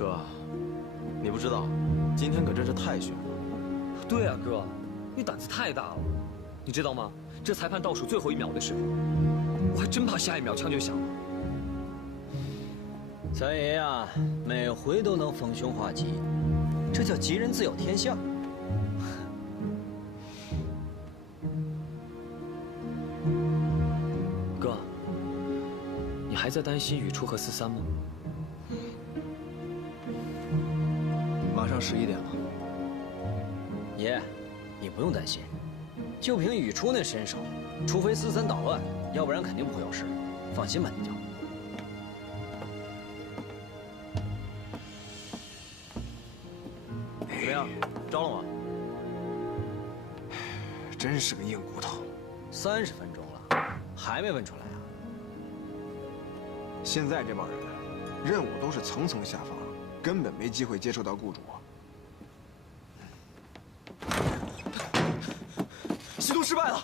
哥，你不知道，今天可真是太悬了。对啊，哥，你胆子太大了。你知道吗？这裁判倒数最后1秒的时候，我还真怕下一秒枪就响了。咱爷呀，每回都能逢凶化吉，这叫吉人自有天相。哥，你还在担心雨初和43吗？马上11点了。爷，你不用担心，就凭雨初那身手，除非43捣乱，要不然肯定不会有事。放心吧，你就。怎么样，招了吗？真是个硬骨头。30分钟了，还没问出来啊？现在这帮人，任务都是层层下发，根本没机会接触到雇主。行动失败了，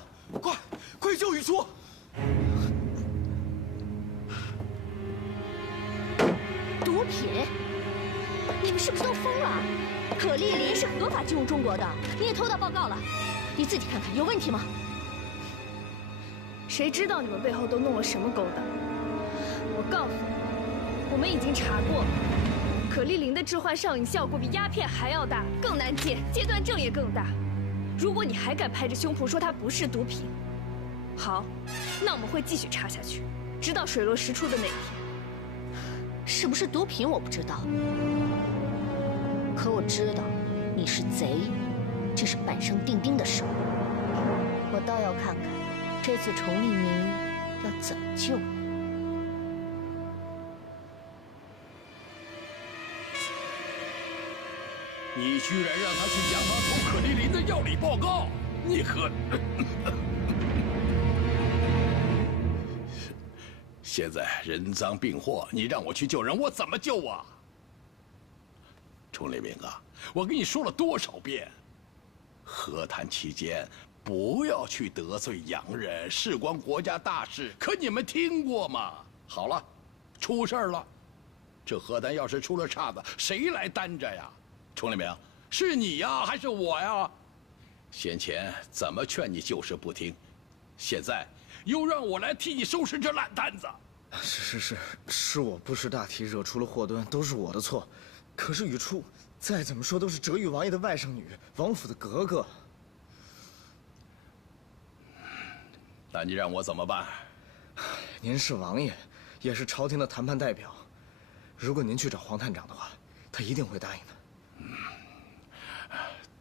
快救雨初！毒品？你们是不是都疯了？可丽林是合法进入中国的，你也偷到报告了，你自己看看有问题吗？谁知道你们背后都弄了什么勾当？我告诉你，我们已经查过了，可丽林的致幻上瘾效果比鸦片还要大，更难戒，戒断症也更大。如果你还敢拍着胸脯说它不是毒品，好，那我们会继续查下去，直到水落石出的那一天。是不是毒品我不知道，可我知道你是贼，这是板上钉钉的事。我倒要看看这次崇利明要怎么救你。你居然让他去洋行偷可丽林的药理报告，你可……现在人赃并获，你让我去救人，我怎么救啊？崇利明啊，我跟你说了多少遍，和谈期间不要去得罪洋人，事关国家大事。可你们听过吗？好了，出事了，这和谈要是出了岔子，谁来担着呀？崇利明，是你呀，还是我呀？先前怎么劝你就是不听，现在又让我来替你收拾这烂摊子。是我不识大体，惹出了祸端，都是我的错。可是雨初，再怎么说都是哲玉王爷的外甥女，王府的格格。那你让我怎么办？您是王爷，也是朝廷的谈判代表。如果您去找黄探长的话，他一定会答应的。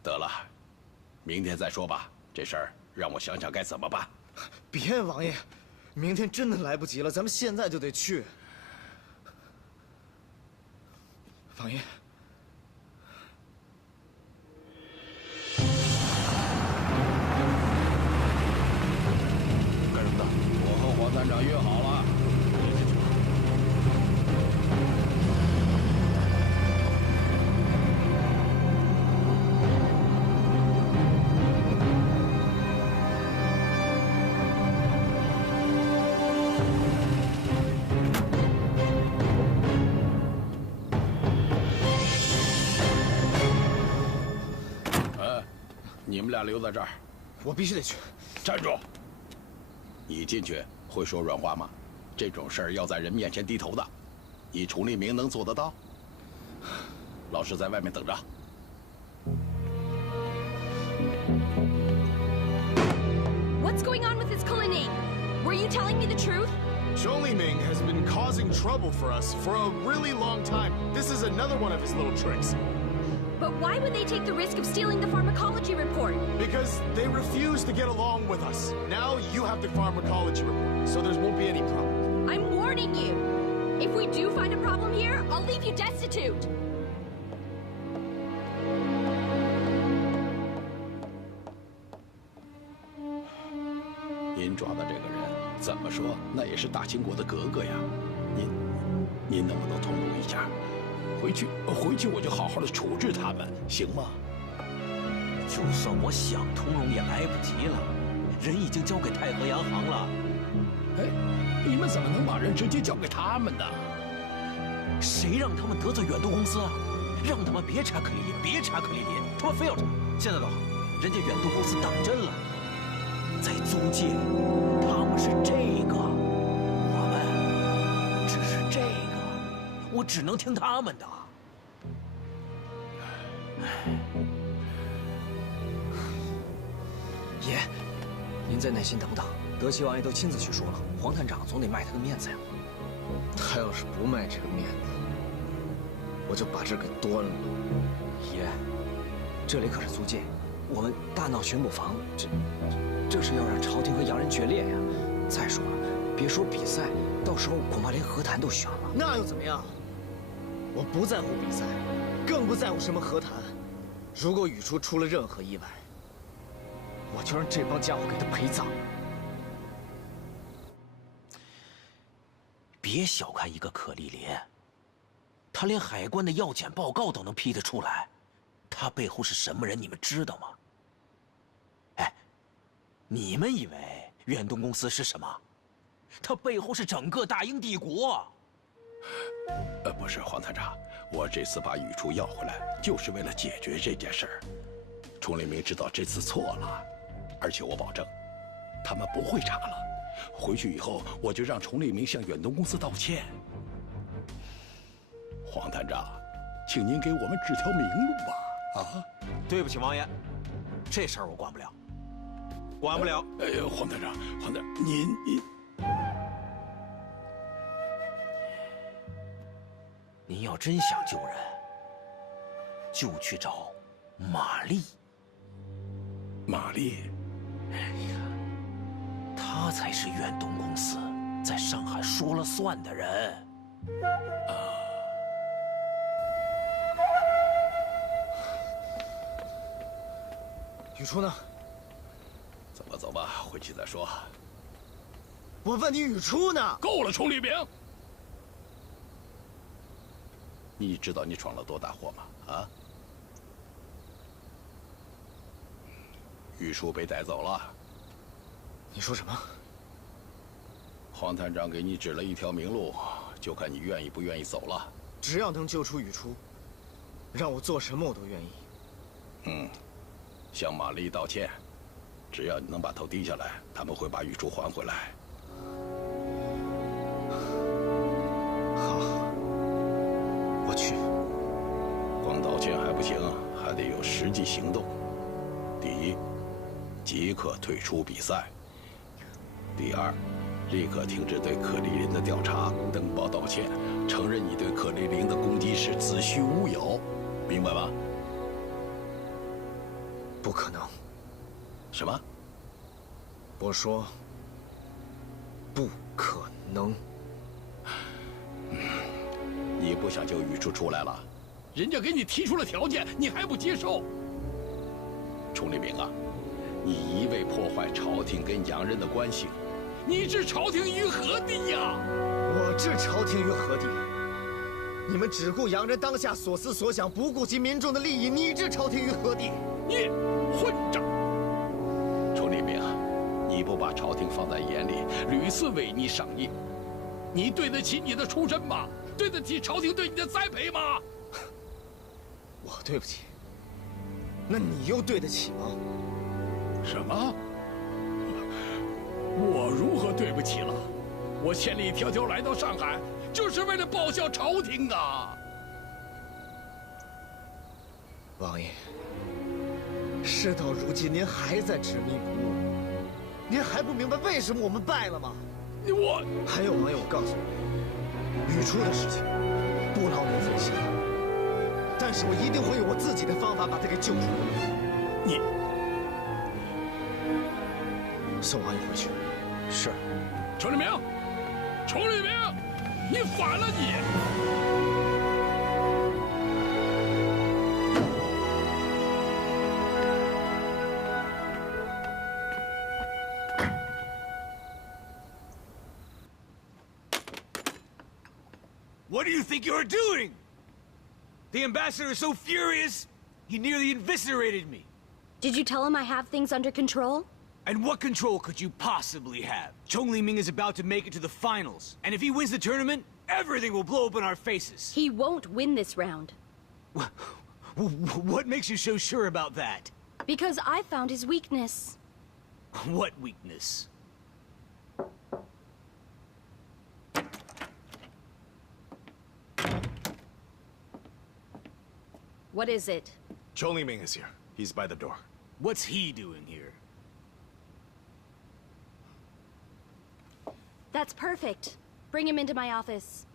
得了，明天再说吧。这事儿让我想想该怎么办。别，王爷，明天真的来不及了，咱们现在就得去。王爷，干什么的？我和黄探长约好了。你们俩留在这儿，我必须得去。站住！你进去会说软话吗？这种事儿要在人面前低头的，你崇利明能做得到？老师在外面等着。What's going on with this Kalini? Were you telling me the truth? Zhou Liming has been causing trouble for us for a really long time. This is another one of his little tricks. But why would they take the risk of stealing the pharmacology report? Because they refuse to get along with us. Now you have the pharmacology report, so there won't be any problem. I'm warning you. If we do find a problem here, I'll leave you destitute. 您抓的这个人，怎么说那也是大清国的格格呀。您能不能通融一下？回去我就好好的处置他们，行吗？就算我想通融也来不及了，人已经交给太和洋行了。哎，你们怎么能把人直接交给他们呢？谁让他们得罪远东公司啊？让他们别查克里林，别查克里林，他们非要查。现在倒好，人家远东公司当真了，在租界，他们是这个，我们只是这个，我只能听他们的。爷，您再耐心等等，德齐王爷都亲自去说了，黄探长总得卖他个面子呀。他要是不卖这个面子，我就把这给端了。爷，这里可是租界，我们大闹巡捕房，这是要让朝廷和洋人决裂呀。再说了，别说比赛，到时候恐怕连和谈都悬了。那又怎么样？我不在乎比赛，更不在乎什么和谈。如果宇初出了任何意外，我就让这帮家伙给他陪葬。别小看一个可丽琳，他连海关的药检报告都能批得出来，他背后是什么人？你们知道吗？哎，你们以为远东公司是什么？他背后是整个大英帝国。不是黄探长，我这次把宇初要回来，就是为了解决这件事儿。崇黎明知道这次错了，而且我保证，他们不会查了。回去以后，我就让崇黎明向远东公司道歉。黄探长，请您给我们指条明路吧！啊，对不起，王爷，这事儿我管不了，管不了。黄探长，您。您要真想救人，就去找玛丽。玛丽，哎呀，她才是远东公司在上海说了算的人。宇初呢？走吧，回去再说。我问你，宇初呢？够了，崇黎明！你知道你闯了多大祸吗？啊！宇初被带走了。你说什么？黄探长给你指了一条明路，就看你愿意不愿意走了。只要能救出宇初，让我做什么我都愿意。向玛丽道歉，只要你能把头低下来，他们会把宇初还回来。好，我去。光道歉还不行，还得有实际行动。第一，即刻退出比赛；第二，立刻停止对可丽琳的调查，登报道歉，承认你对可丽琳的攻击是子虚乌有，明白吗？不可能。什么？我说，不可能。你不想救宇初出来了？人家给你提出了条件，你还不接受？崇黎明啊，你一味破坏朝廷跟洋人的关系，你置朝廷于何地呀？我置朝廷于何地？你们只顾洋人当下所思所想，不顾及民众的利益，你置朝廷于何地？你混账！崇黎明啊，你不把朝廷放在眼里，屡次为你赏印，你对得起你的出身吗？对得起朝廷对你的栽培吗？我对不起，那你又对得起吗？什么？我如何对不起了？我千里迢迢来到上海，就是为了报效朝廷啊！王爷，事到如今，您还在执迷不悟，您还不明白为什么我们败了吗？还有王爷，我告诉你，宇初的事情不劳您费心，但是我一定会用我自己的方法把他给救出来。你送王爷回去。是。崇黎明，崇黎明，你反了你！What do you think you're doing? The ambassador is so furious, he nearly eviscerated me. Did you tell him I have things under control? And what control could you possibly have? Chong Li-ming is about to make it to the finals, and if he wins the tournament, everything will blow up in our faces. He won't win this round. What makes you so sure about that? Because I found his weakness. What weakness? What is it? Chong Li-ming is here. He's by the door. What's he doing here? That's perfect. Bring him into my office.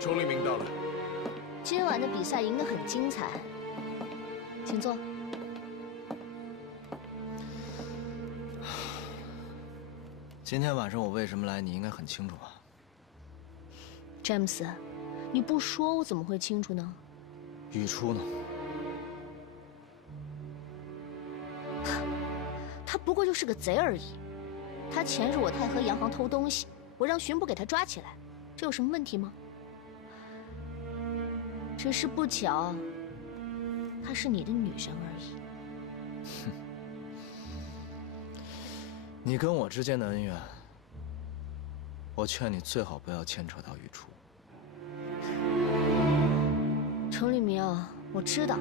Chong Li-ming到了。今晚的比赛赢得很精彩，请坐。今天晚上我为什么来，你应该很清楚吧？詹姆斯，你不说我怎么会清楚呢？雨初呢？他不过就是个贼而已。他潜入我太和洋行偷东西，我让巡捕给他抓起来，这有什么问题吗？只是不巧，她是你的女人而已。哼，你跟我之间的恩怨，我劝你最好不要牵扯到雨初。程立明，我知道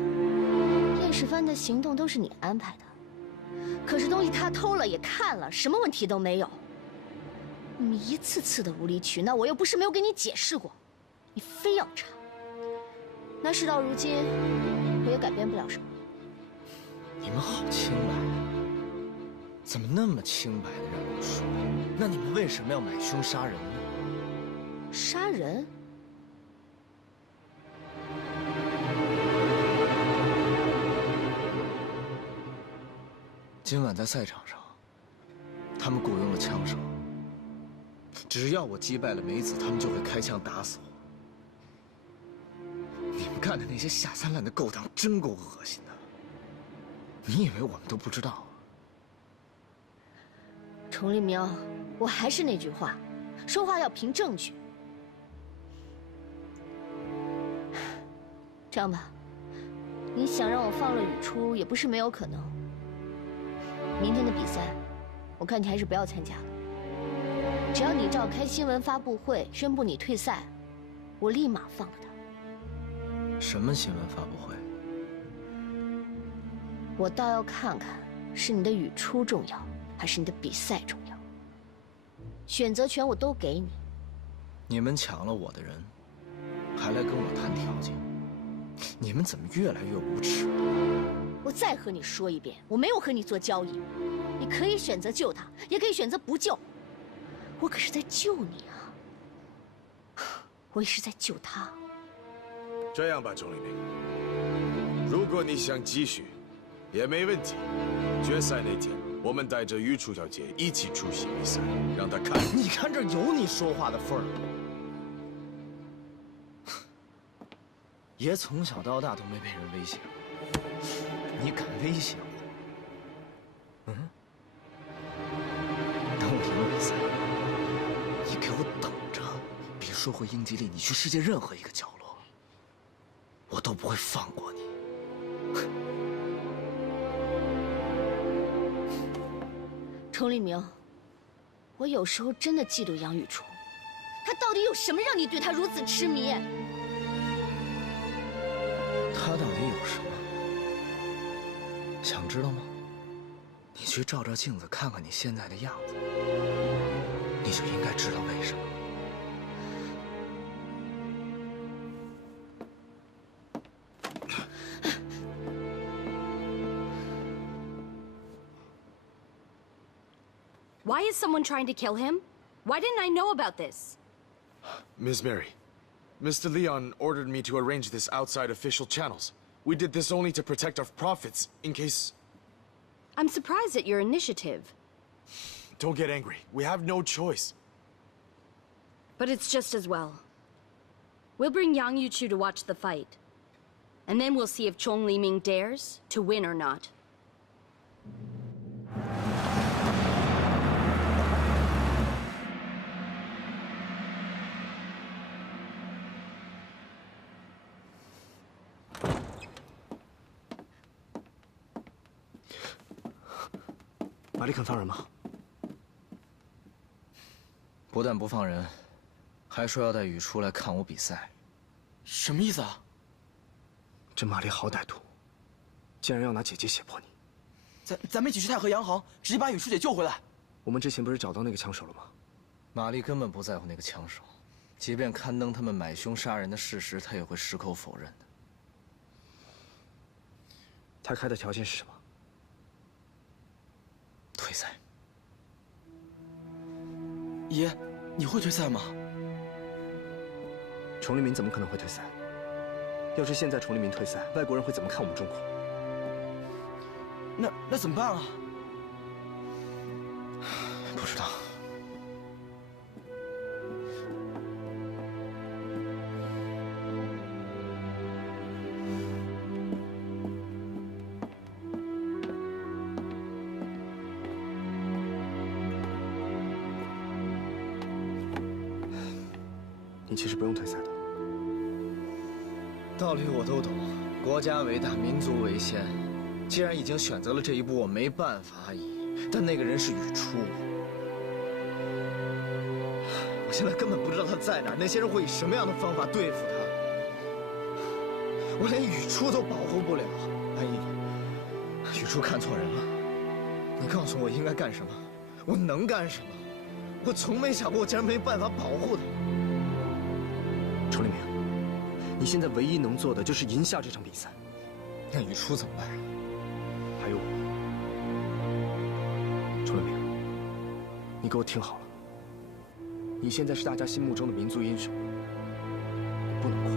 叶世帆的行动都是你安排的，可是东西他偷了也看了，什么问题都没有。你一次次的无理取闹，我又不是没有给你解释过，你非要查。那事到如今，我也改变不了什么。你们好清白啊！怎么那么清白的让我说？那你们为什么要买凶杀人呢？杀人？今晚在赛场上，他们雇佣了枪手。只要我击败了梅子，他们就会开枪打死我。你们干的那些下三滥的勾当，真够恶心的。你以为我们都不知道？崇立明，我还是那句话，说话要凭证据。这样吧，你想让我放了雨初，也不是没有可能。明天的比赛，我看你还是不要参加了。只要你召开新闻发布会，宣布你退赛，我立马放了他。什么新闻发布会？我倒要看看，是你的语出重要，还是你的比赛重要？选择权我都给你。你们抢了我的人，还来跟我谈条件，你们怎么越来越無耻？我再和你说一遍，我没有和你做交易。你可以选择救他，也可以选择不救。我可是在救你啊！我也是在救他。这样吧，钟立明，如果你想继续，也没问题。决赛那天，我们带着雨初小姐一起出席比赛，让她看。你看这有你说话的份儿。爷从小到大都没被人威胁过，你敢威胁我？嗯？等我赢了比赛，你给我等着！别说回英吉利，你去世界任何一个角落，我都不会放过你。崇立明，我有时候真的嫉妒杨雨初，他到底有什么让你对他如此痴迷？他到底有什么？想知道吗？你去照照镜子，看看你现在的样子，你就应该知道为什么。Why is someone trying to kill him? Why didn't I know about this? Ms. Mary, Mr. Leon ordered me to arrange this outside official channels. We did this only to protect our profits, in case... I'm surprised at your initiative. Don't get angry. We have no choice. But it's just as well. We'll bring Yang Yuchu to watch the fight. And then we'll see if Chong Li-ming dares to win or not. Mary 肯放人吗？不但不放人，还说要带雨初来看我比赛。什么意思啊？这玛丽好歹毒，竟然要拿姐姐胁迫你。咱们一起去太和洋行，直接把雨初姐救回来。我们之前不是找到那个枪手了吗？玛丽根本不在乎那个枪手，即便刊登他们买凶杀人的事实，她也会矢口否认的。他开的条件是什么？退赛。爷，你会退赛吗？崇利明怎么可能会退赛？要是现在崇利明退赛，外国人会怎么看我们中国？那怎么办啊？不知道。你其实不用退赛的。道理我都懂，国家为大，民族为先。既然已经选择了这一步，我没办法而已。但那个人是雨初，我现在根本不知道他在哪儿，那些人会以什么样的方法对付他。我连雨初都保护不了。安逸，雨初看错人了。你告诉我应该干什么，我能干什么？我从没想过我竟然没办法保护他。崇利明，你现在唯一能做的就是赢下这场比赛。那雨初怎么办？还有我。崇利明，你给我听好了，你现在是大家心目中的民族英雄，你不能哭，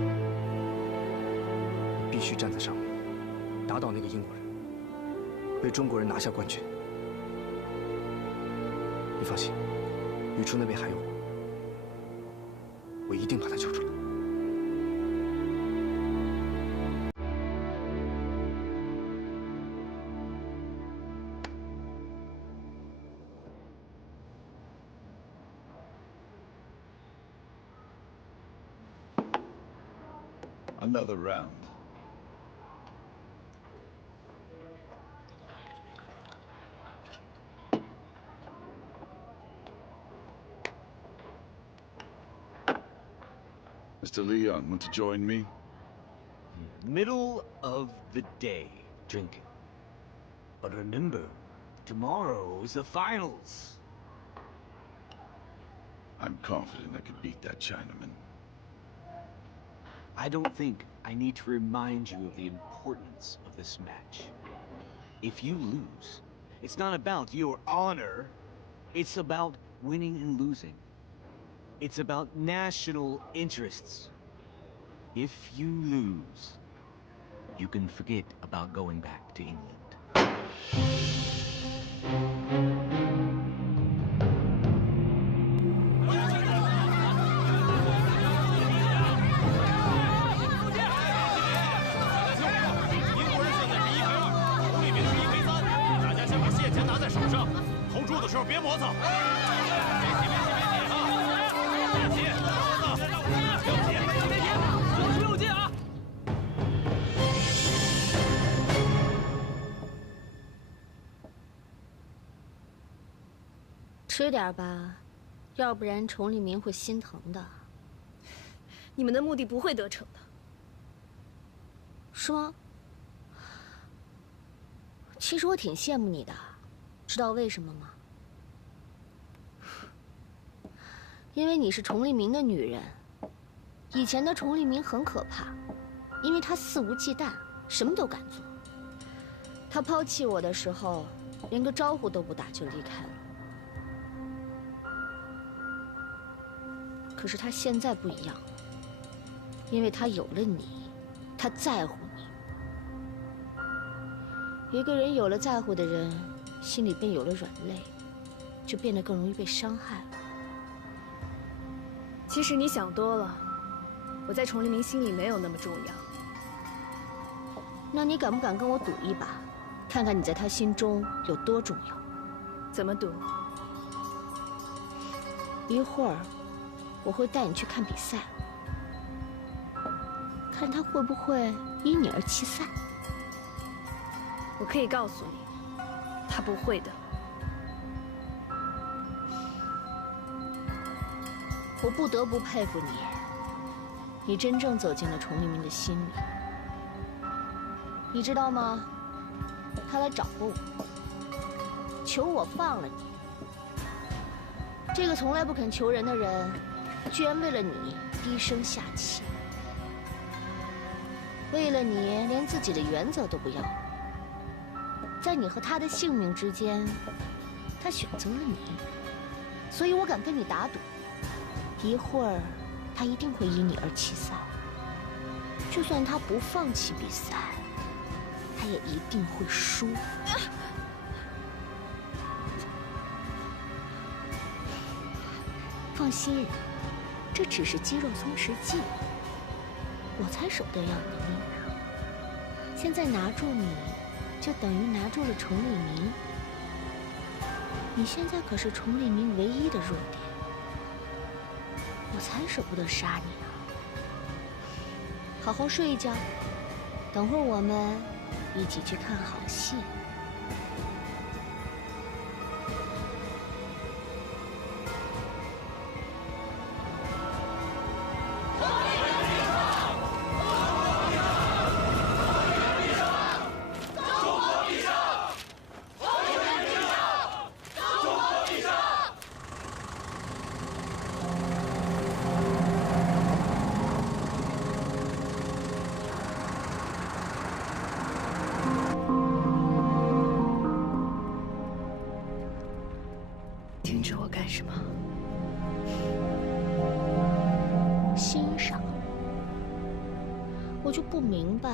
你必须站在上面，打倒那个英国人，为中国人拿下冠军。你放心，雨初那边还有我，我一定把他救出来。Another round. Mr. Leon, want to join me? Middle of the day, drinking. But remember, tomorrow's the finals. I'm confident I could beat that Chinaman. I don't think I need to remind you of the importance of this match. If you lose, it's not about your honor. It's about winning and losing. It's about national interests. If you lose, you can forget about going back to England. 别磨蹭！别急啊！吃点吧，要不然崇利明会心疼的。你们的目的不会得逞的。是吗？其实我挺羡慕你的，知道为什么吗？ 因为你是崇利明的女人。以前的崇利明很可怕，因为他肆无忌惮，什么都敢做。他抛弃我的时候，连个招呼都不打就离开了。可是他现在不一样，因为他有了你，他在乎你。一个人有了在乎的人，心里便有了软肋，就变得更容易被伤害了。 其实你想多了，我在崇利明心里没有那么重要。那你敢不敢跟我赌一把，看看你在他心中有多重要？怎么赌？一会儿我会带你去看比赛，看他会不会因你而弃赛。我可以告诉你，他不会的。我不得不佩服你，你真正走进了崇利明的心里。你知道吗？他来找过我，求我放了你。这个从来不肯求人的人，居然为了你低声下气，为了你连自己的原则都不要了。在你和他的性命之间，他选择了你，所以我敢跟你打赌，一会儿他一定会因你而弃赛。就算他不放弃比赛，他也一定会输。放心，这只是肌肉松弛剂，我才舍不得要你的命呢。现在拿住你，就等于拿住了崇利明。你现在可是崇利明唯一的弱点，我才舍不得杀你呢。好好睡一觉，等会儿我们一起去看好戏。盯着我干什么？欣赏。我就不明白，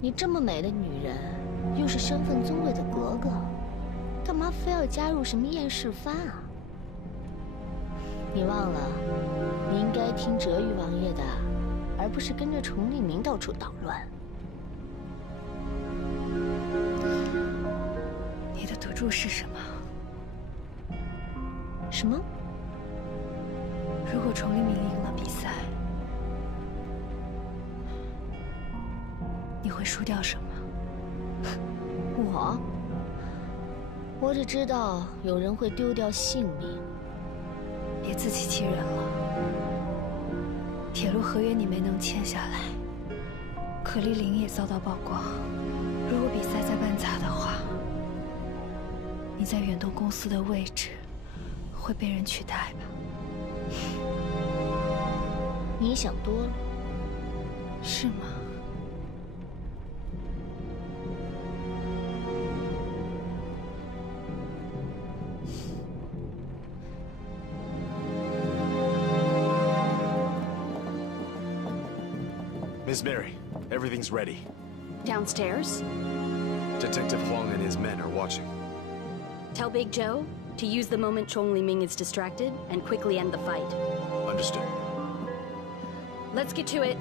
你这么美的女人，又是身份尊贵的格格，干嘛非要加入什么厌世番啊？你忘了，你应该听哲玉王爷的，而不是跟着崇利明到处捣乱。你的赌注是什么？什么？如果崇利明赢了比赛，你会输掉什么？我只知道有人会丢掉性命。别自欺欺人了。铁路合约你没能签下来，可丽玲也遭到曝光。如果比赛再办砸的话，你在远东公司的位置会被人取代吧？你想多了。是吗？Miss Mary, everything's ready. Downstairs? Detective Huang and his men are watching. Tell Big Joe to use the moment Chong Li-ming is distracted and quickly end the fight. Understood. Let's get to it.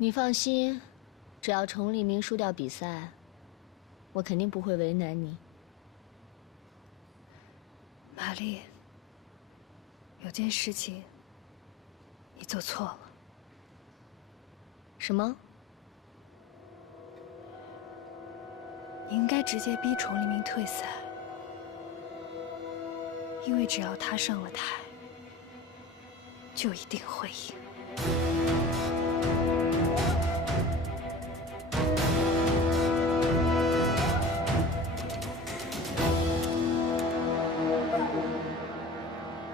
你放心，只要崇利明输掉比赛，我肯定不会为难你。玛丽，有件事情你做错了。什么？你应该直接逼崇利明退赛，因为只要他上了台，就一定会赢。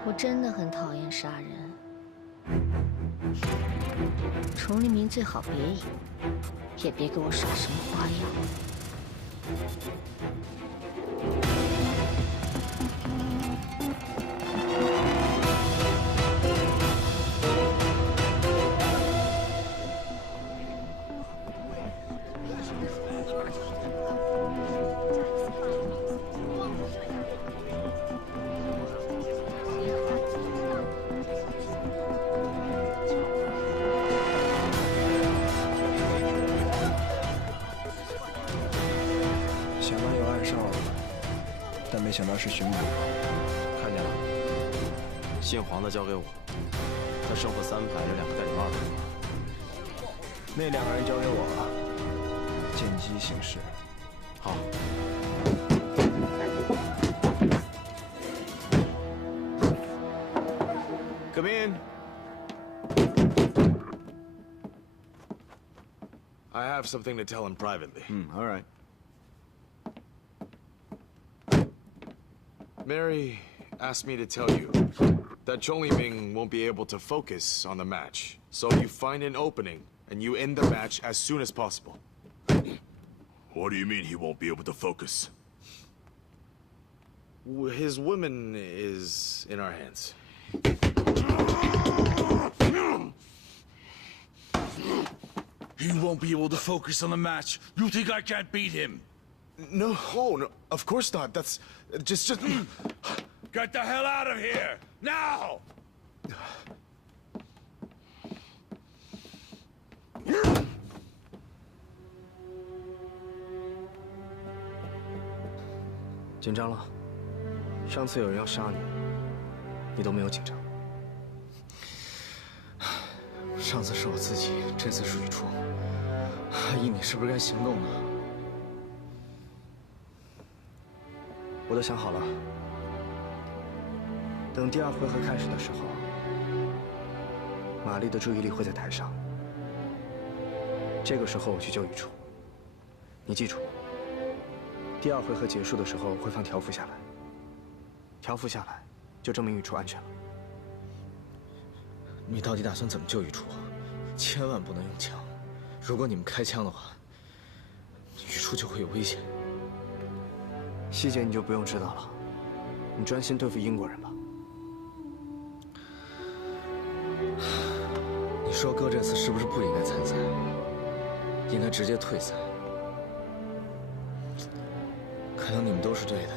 我真的很讨厌杀人，崇利明最好别赢，也别给我耍什么花样。但没想到是巡捕。看见了，姓黄的交给我，他胜负3排有2个带领2的。那2个人交给我，见机行事。好。Come in. I have something to tell him privately. All right. Mary asked me to tell you that Chong Li-ming won't be able to focus on the match. So you find an opening and you end the match as soon as possible. What do you mean he won't be able to focus? His woman is in our hands. He won't be able to focus on the match. You think I can't beat him? No, no, of course not. That's just... Get the hell out of here! Now! 紧张了？上次有人要杀你，你都没有紧张。上次是我自己，这次是雨初。阿姨，你是不是该行动了？我都想好了，等第2回合开始的时候，玛丽的注意力会在台上。这个时候我去救雨初。你记住，第2回合结束的时候会放条幅下来。条幅下来，就证明雨初安全了。你到底打算怎么救雨初？千万不能用枪，如果你们开枪的话，雨初就会有危险。细节你就不用知道了，你专心对付英国人吧。你说哥这次是不是不应该参赛？应该直接退赛？可能你们都是对的，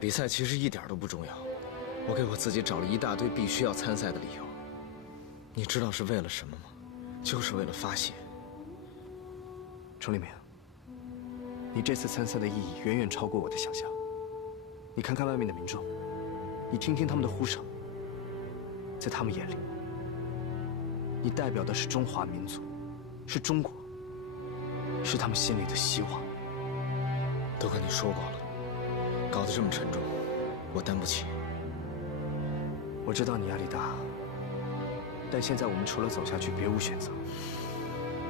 比赛其实一点都不重要。我给我自己找了一大堆必须要参赛的理由。你知道是为了什么吗？就是为了发泄。程立明，你这次参赛的意义远远超过我的想象。你看看外面的民众，你听听他们的呼声，在他们眼里，你代表的是中华民族，是中国，是他们心里的希望。都跟你说过了，搞得这么沉重，我担不起。我知道你压力大，但现在我们除了走下去，别无选择。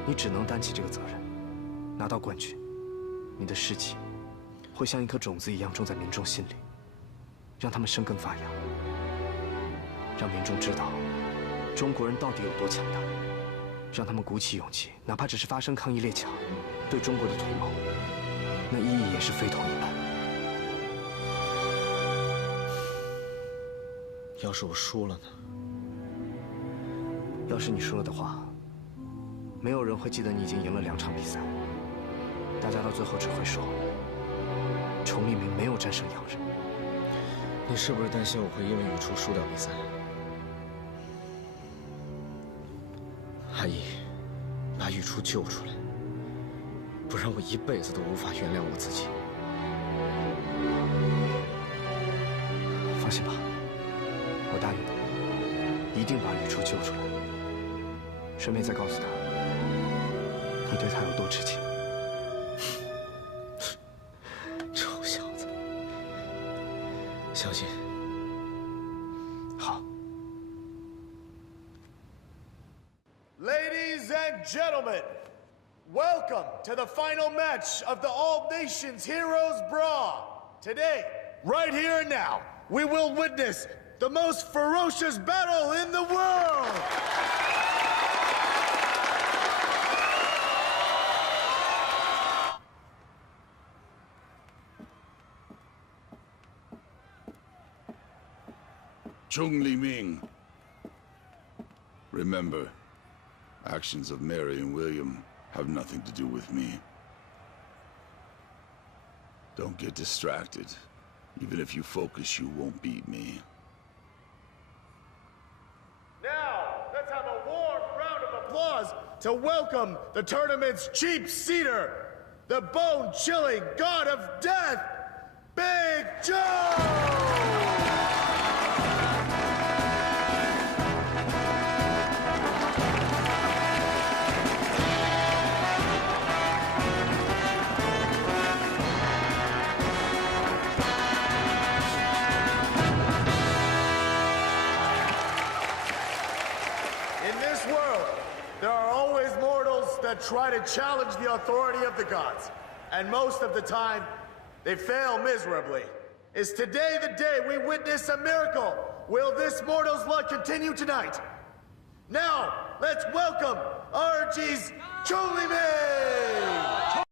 你只能担起这个责任，拿到冠军，你的士气会像一颗种子一样种在民众心里，让他们生根发芽，让民众知道中国人到底有多强大，让他们鼓起勇气，哪怕只是发声抗议列强对中国的图谋，那意义也是非同一般。要是我输了呢？要是你输了的话，没有人会记得你已经赢了2场比赛，大家到最后只会说，崇立明没有战胜洋人。你是不是担心我会因为雨初输掉比赛？阿姨，把雨初救出来，不然我一辈子都无法原谅我自己。放心吧，我答应你，一定把雨初救出来。顺便再告诉他，你对他有多痴情。臭小子，小心。好。Ladies and gentlemen, welcome to the final match of the All Nations Heroes Brawl. Today, right here and now, we will witness the most ferocious battle in the world. Chong Li-ming. Remember, actions of Mary and William have nothing to do with me. Don't get distracted. Even if you focus, you won't beat me. Now, let's have a warm round of applause to welcome the tournament's cheap seater, the bone-chilling god of death, Big Joe! That try to challenge the authority of the gods, and most of the time, they fail miserably. Is today the day we witness a miracle? Will this mortal's luck continue tonight? Now, let's welcome RG's Chunliming!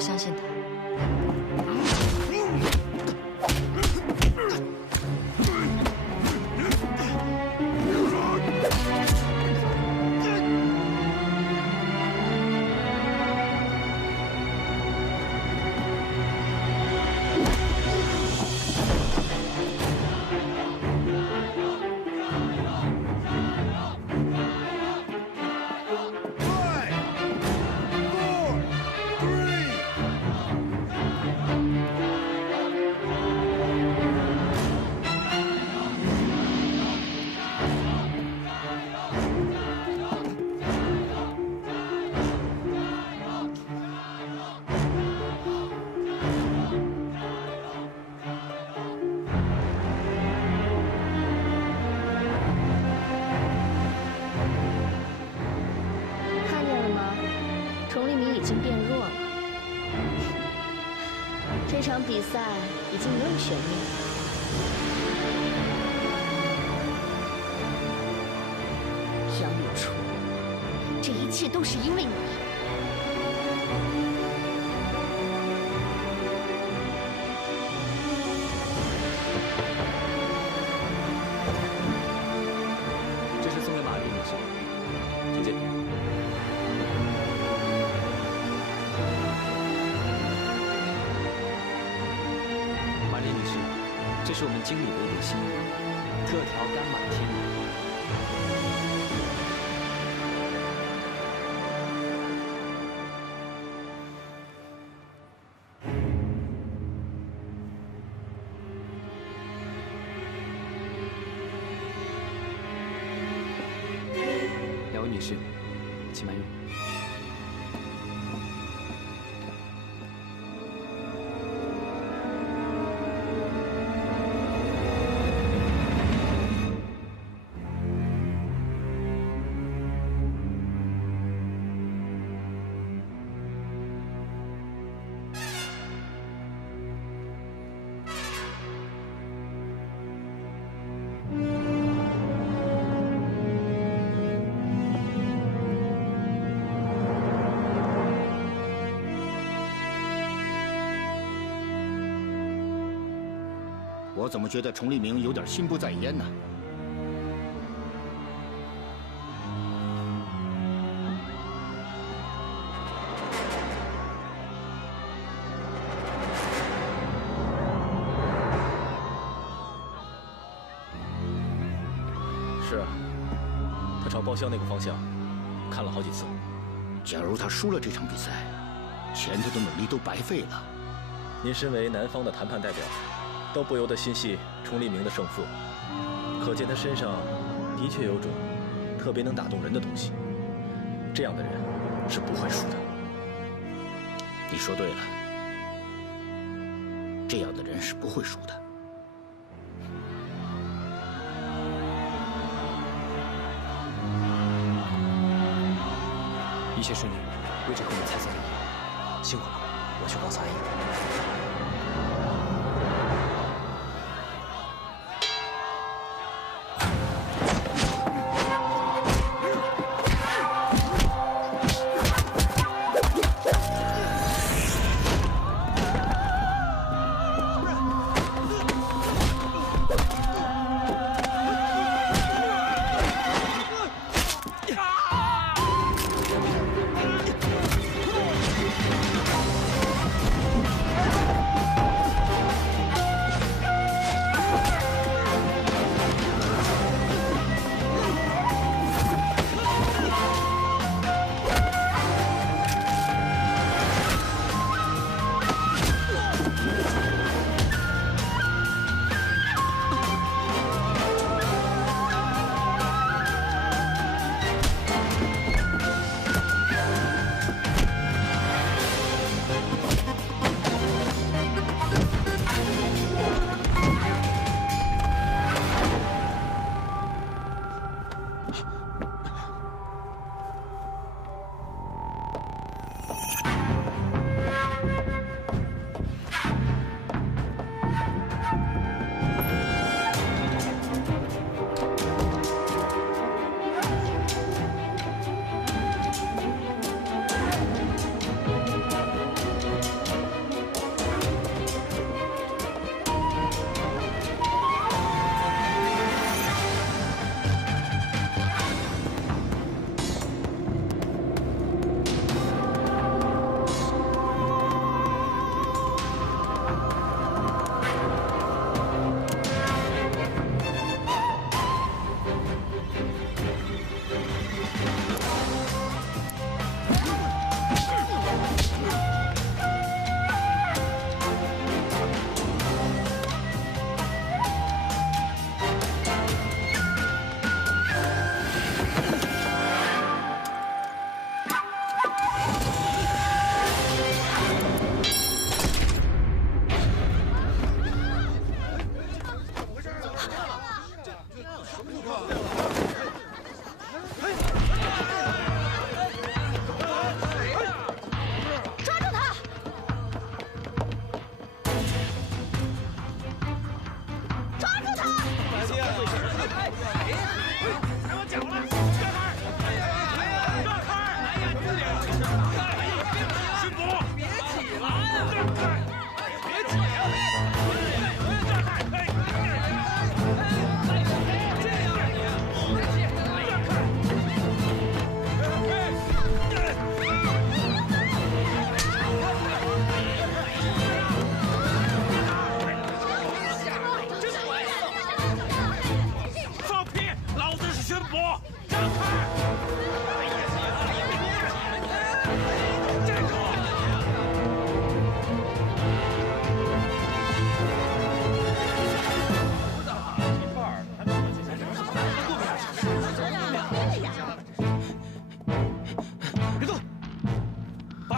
相信他。这场比赛已经没有悬念了。杨雨初，这一切都是因为你。这是送给玛丽女士，请鉴评。 这这是我们经理的一点心意，特调干马天女。 两位女士，请慢用。我怎么觉得崇立明有点心不在焉呢？是啊，他朝包厢那个方向看了好几次。假如他输了这场比赛，前头的努力都白费了。您身为南方的谈判代表。 都不由得心系崇立明的胜负，可见他身上的确有种特别能打动人的东西。这样的人是不会输的。你说对了，这样的人是不会输的。一切顺利，位置和我们猜测的一样。辛苦了，我去告诉阿姨。 Come on!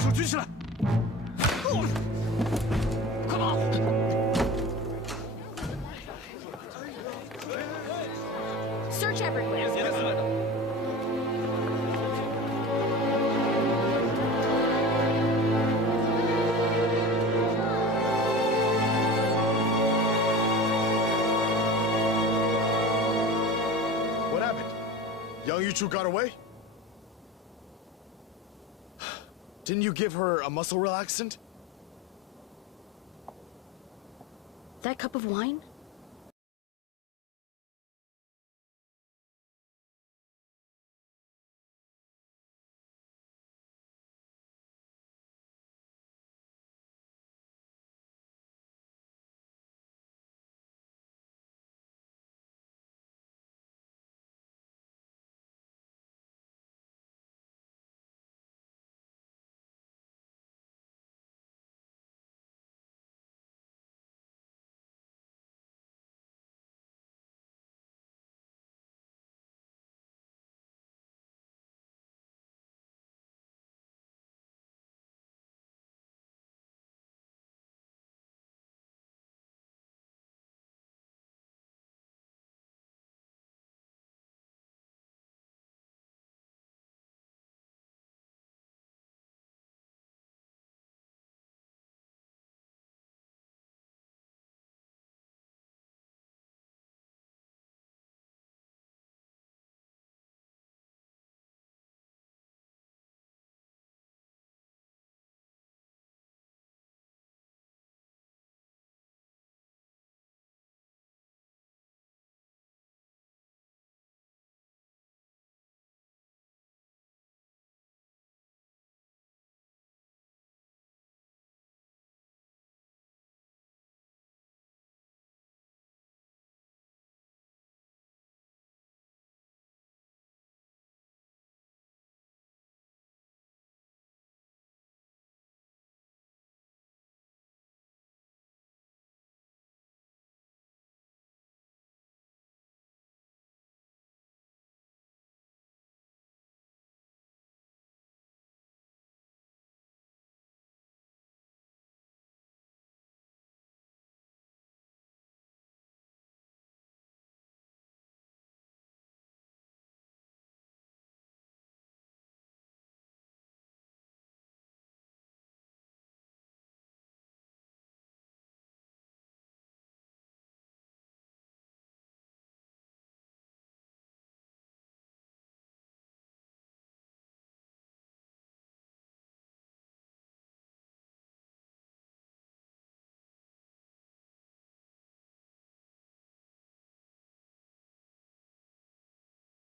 手举起来！快跑！Search everywhere. What happened? Young Yuchu got away? Didn't you give her a muscle relaxant? That cup of wine?